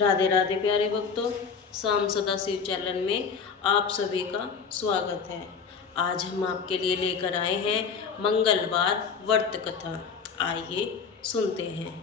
राधे राधे प्यारे भक्तों, शाम सदाशिव चैनल में आप सभी का स्वागत है। आज हम आपके लिए लेकर आए हैं मंगलवार व्रत कथा। आइए सुनते हैं।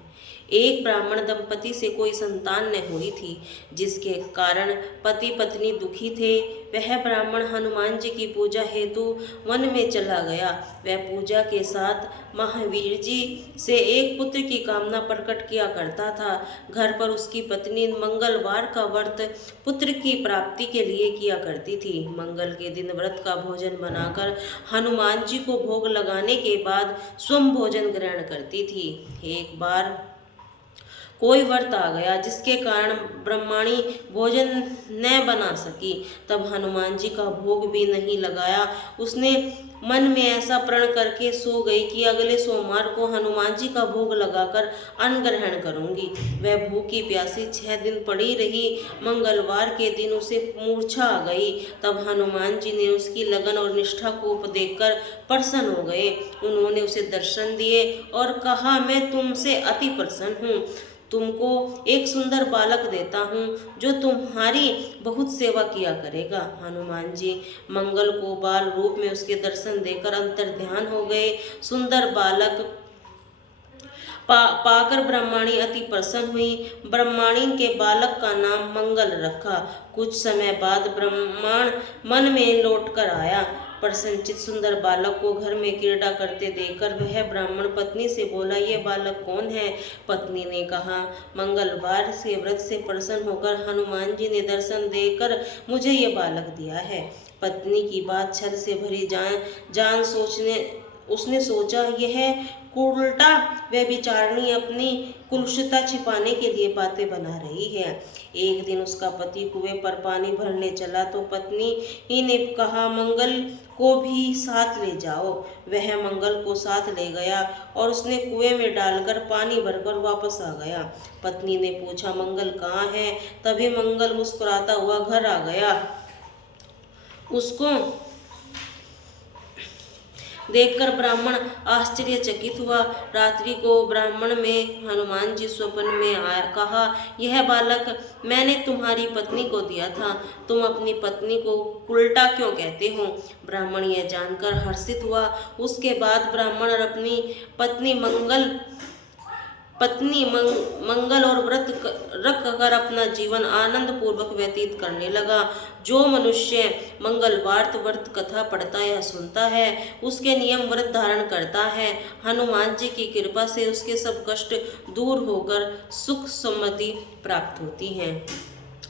एक ब्राह्मण दंपति से कोई संतान न हुई थी, जिसके कारण पति पत्नी दुखी थे। वह ब्राह्मण हनुमान जी की पूजा हेतु वन में चला गया। वह पूजा के साथ महावीर जी से एक पुत्र की कामना प्रकट किया करता था। घर पर उसकी पत्नी मंगलवार का व्रत पुत्र की प्राप्ति के लिए किया करती थी। मंगल के दिन व्रत का भोजन बनाकर हनुमान जी को भोग लगाने के बाद स्वयं भोजन ग्रहण करती थी। एक बार कोई व्रत आ गया, जिसके कारण ब्रह्माणी भोजन न बना सकी। तब हनुमान जी का भोग भी नहीं लगाया। उसने मन में ऐसा प्रण करके सो गई कि अगले सोमवार को हनुमान जी का भोग लगाकर अन्न ग्रहण करूंगी। वह भूखी प्यासी 6 दिन पड़ी रही। मंगलवार के दिन उसे मूर्छा आ गई। तब हनुमान जी ने उसकी लगन और निष्ठा को देखकर प्रसन्न हो गए। उन्होंने उसे दर्शन दिए और कहा, मैं तुमसे अति प्रसन्न हूँ। तुमको एक सुंदर बालक देता हूँ, जो तुम्हारी बहुत सेवा किया करेगा। हनुमान जी मंगल को बाल रूप में उसके दर्शन देकर अंतर्ध्यान हो गए। सुंदर बालक पाकर ब्रह्माणी अति प्रसन्न हुई। ब्रह्माणी के बालक का नाम मंगल रखा। कुछ समय बाद ब्रह्माण मन में लौटकर आया। प्रसन्नचित सुंदर बालक को घर में क्रीड़ा करते देखकर वह ब्राह्मण पत्नी से बोला, ये बालक कौन है? पत्नी ने कहा, मंगलवार से व्रत से प्रसन्न होकर हनुमान जी ने दर्शन देकर मुझे ये बालक दिया है। पत्नी की बात छल से भरी जान उसने सोचा, यह कुलटा व्यभिचारिणी अपनी कुलुषता छिपाने के लिए बातें बना रही है। एक दिन उसका पति कुएं पर पानी भरने चला तो पत्नी ही ने कहा, मंगल को भी साथ ले जाओ। वह मंगल को साथ ले गया और उसने कुएं में डालकर पानी भरकर वापस आ गया। पत्नी ने पूछा, मंगल कहाँ है? तभी मंगल मुस्कुराता हुआ घर आ गया। उसको देखकर ब्राह्मण आश्चर्यचकित हुआ। रात्रि को ब्राह्मण में हनुमान जी स्वप्न में आया, कहा, यह बालक मैंने तुम्हारी पत्नी को दिया था। तुम अपनी पत्नी को उल्टा क्यों कहते हो? ब्राह्मण यह जानकर हर्षित हुआ। उसके बाद ब्राह्मण अपनी पत्नी मंगल और व्रत रख कर अपना जीवन आनंद पूर्वक व्यतीत करने लगा। जो मनुष्य मंगलवार व्रत कथा पढ़ता या सुनता है, उसके नियम व्रत धारण करता है, हनुमान जी की कृपा से उसके सब कष्ट दूर होकर सुख समृद्धि प्राप्त होती है।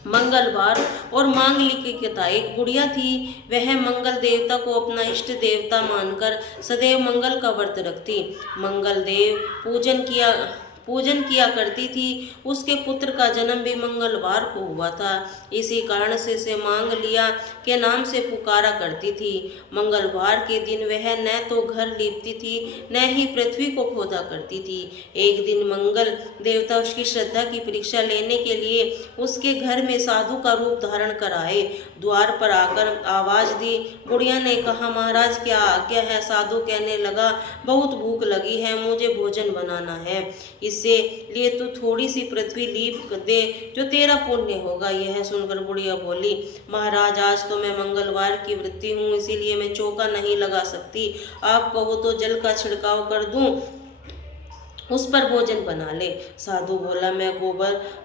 मंगलवार और मांगलिकता एक गुड़िया थी। वह मंगल देवता को अपना इष्ट देवता मानकर सदैव मंगल का व्रत रखती। मंगल देव पूजन किया करती थी। उसके पुत्र का जन्म भी मंगलवार को हुआ था। इसी कारण से इसे मांग लिया के नाम से पुकारा करती थी। मंगलवार के दिन वह न तो घर लीपती थी, न ही पृथ्वी को खोदा करती थी। एक दिन मंगल देवता उसकी श्रद्धा की परीक्षा लेने के लिए उसके घर में साधु का रूप धारण कर आए। द्वार पर आकर आवाज दी। बुढ़िया ने कहा, महाराज क्या आज्ञा है? साधु कहने लगा, बहुत भूख लगी है, मुझे भोजन बनाना है। इससे लिए तू थोड़ी सी पृथ्वी लीप दे, जो तेरा पुण्य होगा। यह सुनकर बुढ़िया बोली, महाराज आज तो मैं मंगलवार की व्रती हूँ, इसीलिए मैं चौका नहीं लगा सकती। आप कहो तो जल का छिड़काव कर दूं, उस पर भोजन बना ले। साधु बोला, मैं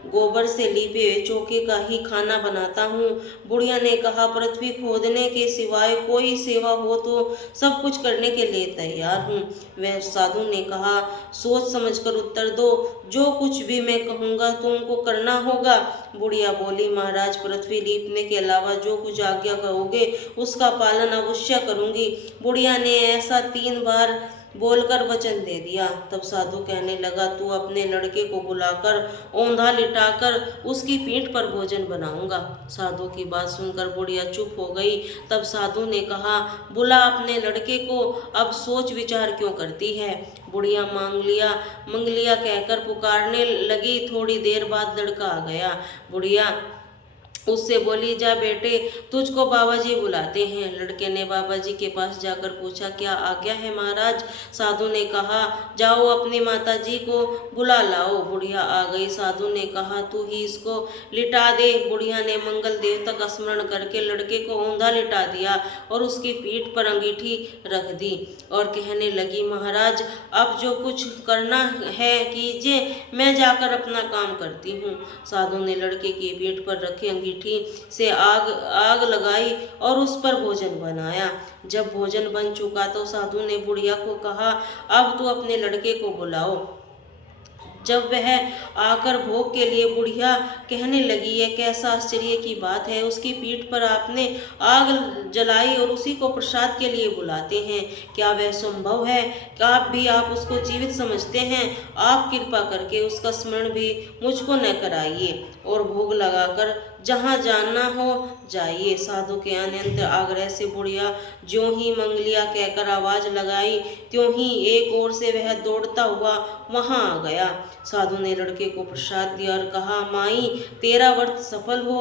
गोबर से लिपे हुए चौके का ही खाना बनाता हूँ। बुढ़िया ने कहा, पृथ्वी खोदने के सिवाय कोई सेवा हो तो सब कुछ करने के लिए तैयार हूँ। वह साधु ने कहा, सोच समझकर उत्तर दो, जो कुछ भी मैं कहूँगा तुमको करना होगा। बुढ़िया बोली, महाराज पृथ्वी लीपने के अलावा जो कुछ आज्ञा कहोगे उसका पालन अवश्य करूँगी। बुढ़िया ने ऐसा 3 बार बोलकर वचन दे दिया। तब साधु कहने लगा, तू अपने लड़के को बुलाकर औंधा लिटाकर उसकी पीठ पर भोजन बनाऊंगा। साधु की बात सुनकर बुढ़िया चुप हो गई। तब साधु ने कहा, बुला अपने लड़के को, अब सोच विचार क्यों करती है? बुढ़िया मंगलिया कहकर पुकारने लगी। थोड़ी देर बाद लड़का आ गया। बुढ़िया उससे बोली, जा बेटे, तुझको बाबा जी बुलाते हैं। लड़के ने बाबा जी के पास जाकर पूछा, क्या आज्ञा है महाराज? साधु ने कहा, जाओ अपनी माता जी को बुला लाओ। बुढ़िया आ गई। साधु ने कहा, तू ही इसको लिटा दे। बुढ़िया ने मंगल देवता का स्मरण करके लड़के को औंधा लिटा दिया और उसकी पीठ पर अंगीठी रख दी और कहने लगी, महाराज, अब जो कुछ करना है कीजिए, मैं जाकर अपना काम करती हूँ। साधु ने लड़के की पीठ पर रखी अंगीठी से आग लगाई और उस पर भोजन बनाया। जब भोजन बन चुका तो साधु ने बुढ़िया को कहा, अब तू अपने लड़के को बुलाओ। जब वह आकर भोग के लिए बुढ़िया कहने लगी, यह कैसा आश्चर्य की बात है, उसकी पीठ पर आपने आग जलाई और उसी को प्रसाद के लिए बुलाते हैं, क्या वह संभव है? आप उसको जीवित समझते हैं? आप कृपा करके उसका स्मरण भी मुझको न कराइए और भोग लगाकर जहाँ जाना हो जाइए। साधु के अनंत आग्रह से बुढ़िया ज्यों ही मंगलिया कहकर आवाज लगाई, त्यों ही एक ओर से वह दौड़ता हुआ वहां आ गया। साधु ने लड़के को प्रसाद दिया और कहा, माई, तेरा व्रत सफल हो।